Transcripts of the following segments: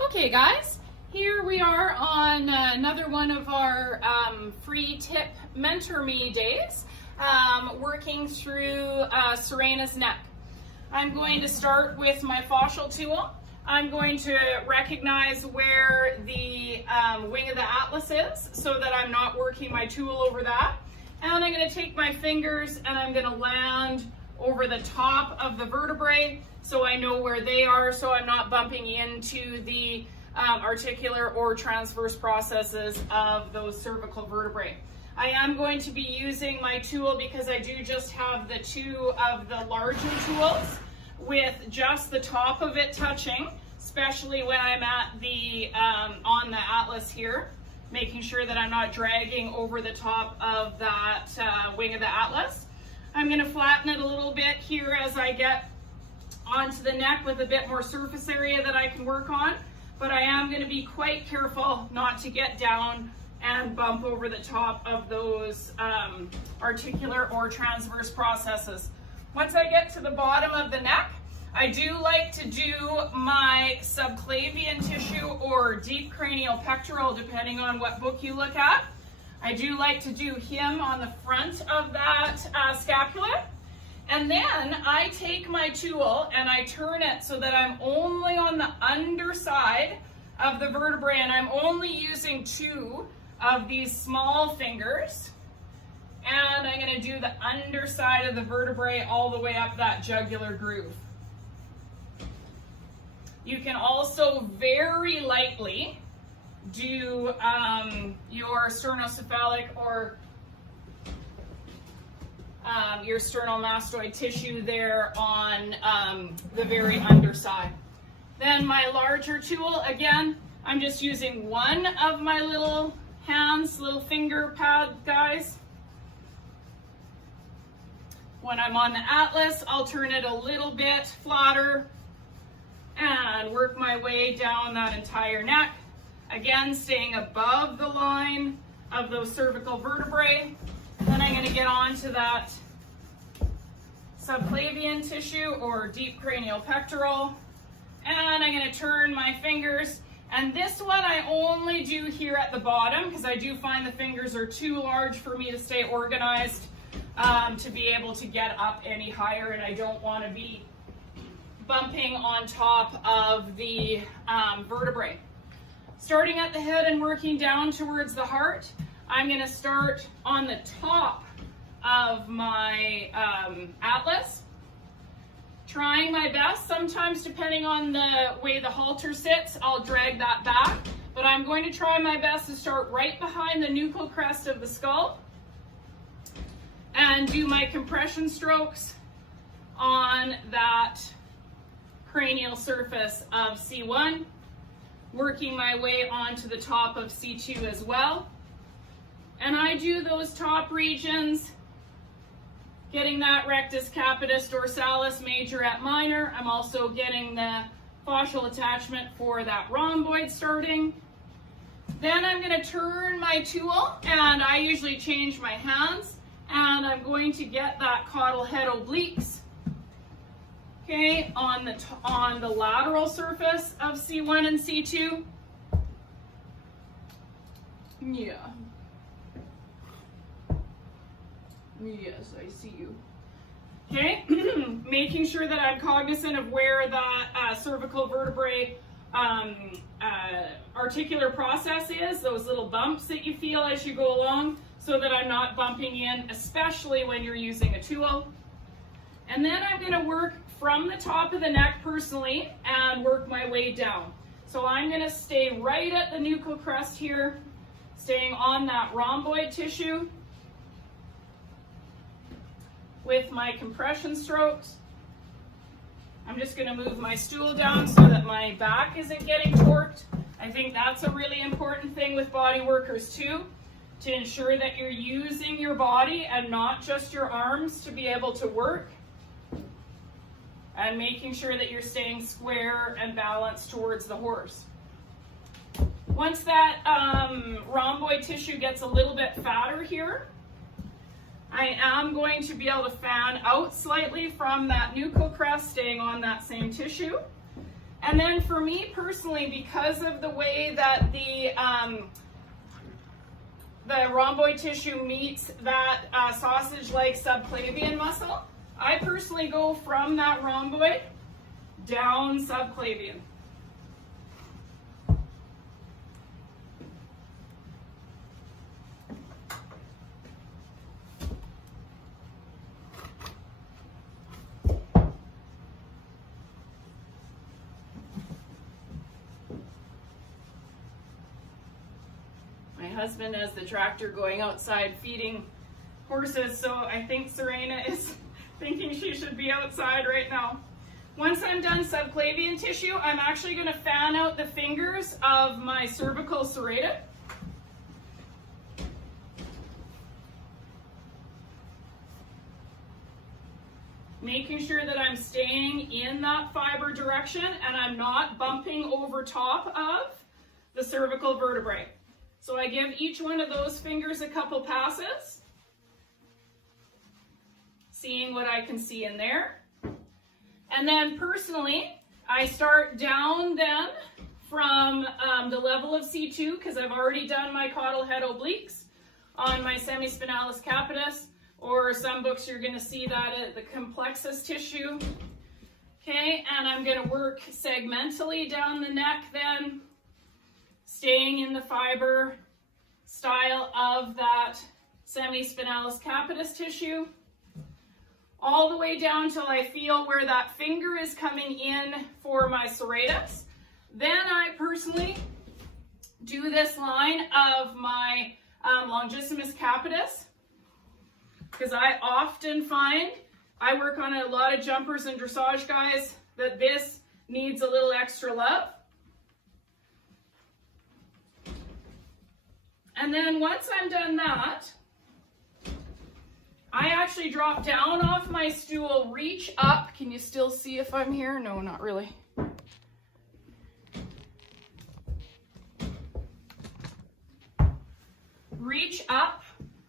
Okay guys, here we are on another one of our free tip mentor me days, working through Serena's neck. I'm going to start with my fascial tool. I'm going to recognize where the wing of the atlas is so that I'm not working my tool over that. And I'm going to take my fingers and I'm going to land over the top of the vertebrae so I know where they are, so I'm not bumping into the articular or transverse processes of those cervical vertebrae. I am going to be using my tool because I do just have the two of the larger tools with just the top of it touching, especially when I'm at the on the atlas here, making sure that I'm not dragging over the top of that wing of the atlas. I'm going to flatten it a little bit here as I get onto the neck with a bit more surface area that I can work on, but I am going to be quite careful not to get down and bump over the top of those articular or transverse processes. Once I get to the bottom of the neck, I do like to do my subclavian tissue or deep cranial pectoral, depending on what book you look at. I do like to do him on the front of that scapula. And then I take my tool and I turn it so that I'm only on the underside of the vertebrae, and I'm only using two of these small fingers. And I'm going to do the underside of the vertebrae all the way up that jugular groove. You can also very lightly do your sternocephalic or your sternal-mastoid tissue there on the very underside. Then my larger tool, again, I'm just using one of my little hands, little finger pad guys. When I'm on the atlas, I'll turn it a little bit flatter and work my way down that entire neck. Again, staying above the line of those cervical vertebrae. Then I'm going to get onto that subclavian tissue or deep cranial pectoral, and I'm going to turn my fingers. And this one I only do here at the bottom because I do find the fingers are too large for me to stay organized to be able to get up any higher, and I don't want to be bumping on top of the vertebrae. Starting at the head and working down towards the heart, I'm going to start on the top of my atlas, trying my best. Sometimes, depending on the way the halter sits, I'll drag that back, but I'm going to try my best to start right behind the nuchal crest of the skull and do my compression strokes on that cranial surface of C1, working my way onto the top of C2 as well. And I do those top regions, getting that rectus, capitis, dorsalis, major at minor. I'm also getting the fascial attachment for that rhomboid starting. Then I'm going to turn my tool, and I usually change my hands, and I'm going to get that caudal head obliques, okay, on the lateral surface of C1 and C2. Yeah. Yes, I see you. Okay, making sure that I'm cognizant of where that cervical vertebrae articular process is, those little bumps that you feel as you go along, so that I'm not bumping in, especially when you're using a tool. And then I'm going to work from the top of the neck personally and work my way down. So I'm going to stay right at the nuchal crest here, staying on that rhomboid tissue with my compression strokes. I'm just going to move my stool down so that my back isn't getting torqued. I think that's a really important thing with body workers too, to ensure that you're using your body and not just your arms to be able to work, and making sure that you're staying square and balanced towards the horse. Once that rhomboid tissue gets a little bit fatter here, I am going to be able to fan out slightly from that nuchal crest, staying on that same tissue. And then for me personally, because of the way that the rhomboid tissue meets that sausage-like subclavian muscle, I personally go from that rhomboid down subclavian. My husband has the tractor going outside feeding horses, so I think Serena is thinking she should be outside right now. Once I'm done subclavian tissue, I'm actually going to fan out the fingers of my cervical serrated. Making sure that I'm staying in that fiber direction and I'm not bumping over top of the cervical vertebrae. So I give each one of those fingers a couple passes, seeing what I can see in there. And then personally, I start down then from the level of C2, because I've already done my caudal head obliques on my semispinalis capitis, or some books you're going to see that at the complexus tissue. Okay, and I'm going to work segmentally down the neck then, staying in the fiber style of that semispinalis capitis tissue, all the way down till I feel where that finger is coming in for my serratus. Then I personally do this line of my longissimus capitis, because I often find, I work on a lot of jumpers and dressage guys, that this needs a little extra love. And then once I'm done that, I actually drop down off my stool, reach up. Can you still see if I'm here? No, not really. Reach up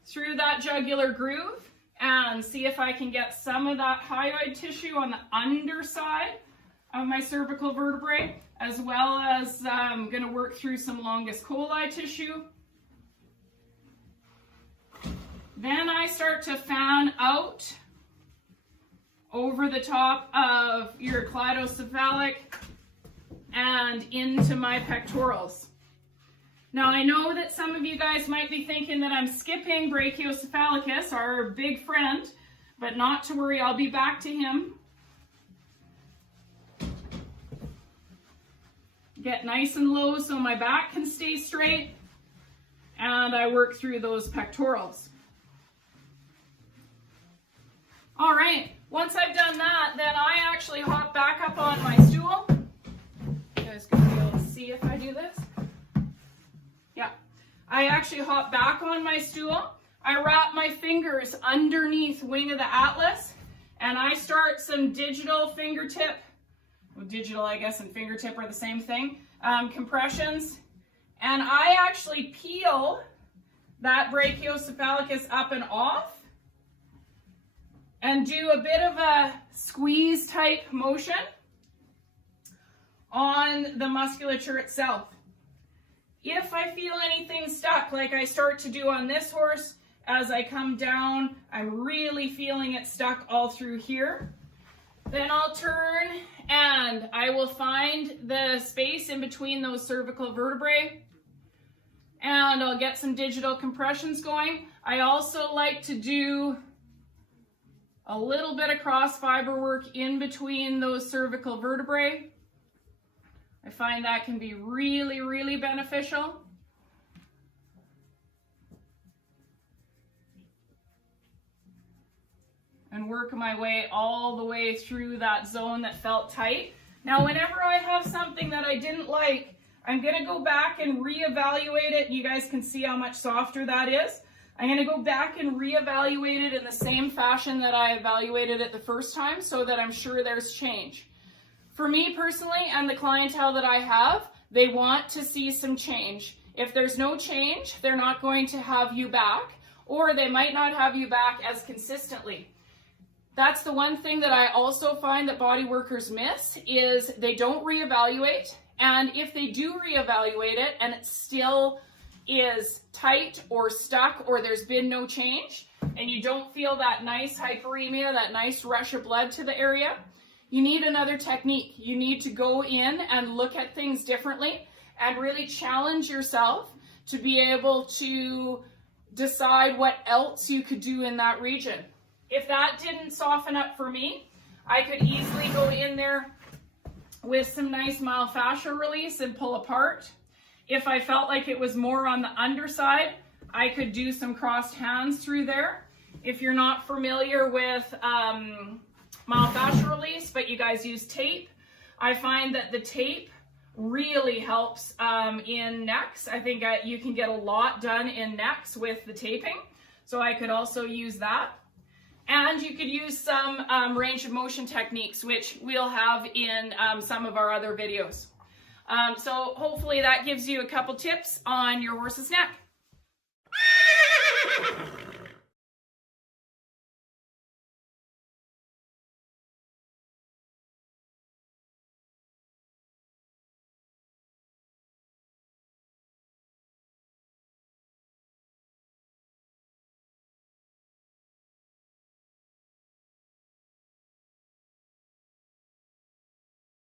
through that jugular groove and see if I can get some of that hyoid tissue on the underside of my cervical vertebrae, as well as I'm going to work through some longus coli tissue. Then I start to fan out over the top of your cleidocephalic and into my pectorals. Now I know that some of you guys might be thinking that I'm skipping brachiocephalicus, our big friend, but not to worry, I'll be back to him. Get nice and low so my back can stay straight, and I work through those pectorals. All right, once I've done that, then I actually hop back up on my stool. You guys gonna be able to see if I do this? Yeah, I actually hop back on my stool. I wrap my fingers underneath wing of the atlas, and I start some digital fingertip, well, digital I guess and fingertip are the same thing, compressions. And I actually peel that brachiocephalicus up and off, and do a bit of a squeeze type motion on the musculature itself. If I feel anything stuck, like I start to do on this horse, as I come down, I'm really feeling it stuck all through here, then I'll turn and I will find the space in between those cervical vertebrae, and I'll get some digital compressions going. I also like to do a little bit of cross fiber work in between those cervical vertebrae. I find that can be really, really beneficial. And work my way all the way through that zone that felt tight. Now, whenever I have something that I didn't like, I'm gonna go back and reevaluate it. You guys can see how much softer that is. I'm going to go back and reevaluate it in the same fashion that I evaluated it the first time, so that I'm sure there's change. For me personally, and the clientele that I have, they want to see some change. If there's no change, they're not going to have you back, or they might not have you back as consistently. That's the one thing that I also find that body workers miss is they don't reevaluate. And if they do reevaluate it and it still is tight or stuck or there's been no change and you don't feel that nice hyperemia, that nice rush of blood to the area, you need another technique. You need to go in and look at things differently and really challenge yourself to be able to decide what else you could do in that region. If that didn't soften up for me, I could easily go in there with some nice myofascial release and pull apart. If I felt like it was more on the underside, I could do some crossed hands through there. If you're not familiar with myofascial release, but you guys use tape, I find that the tape really helps in necks. I think you can get a lot done in necks with the taping, so I could also use that. And you could use some range of motion techniques, which we'll have in some of our other videos. So hopefully that gives you a couple tips on your horse's neck.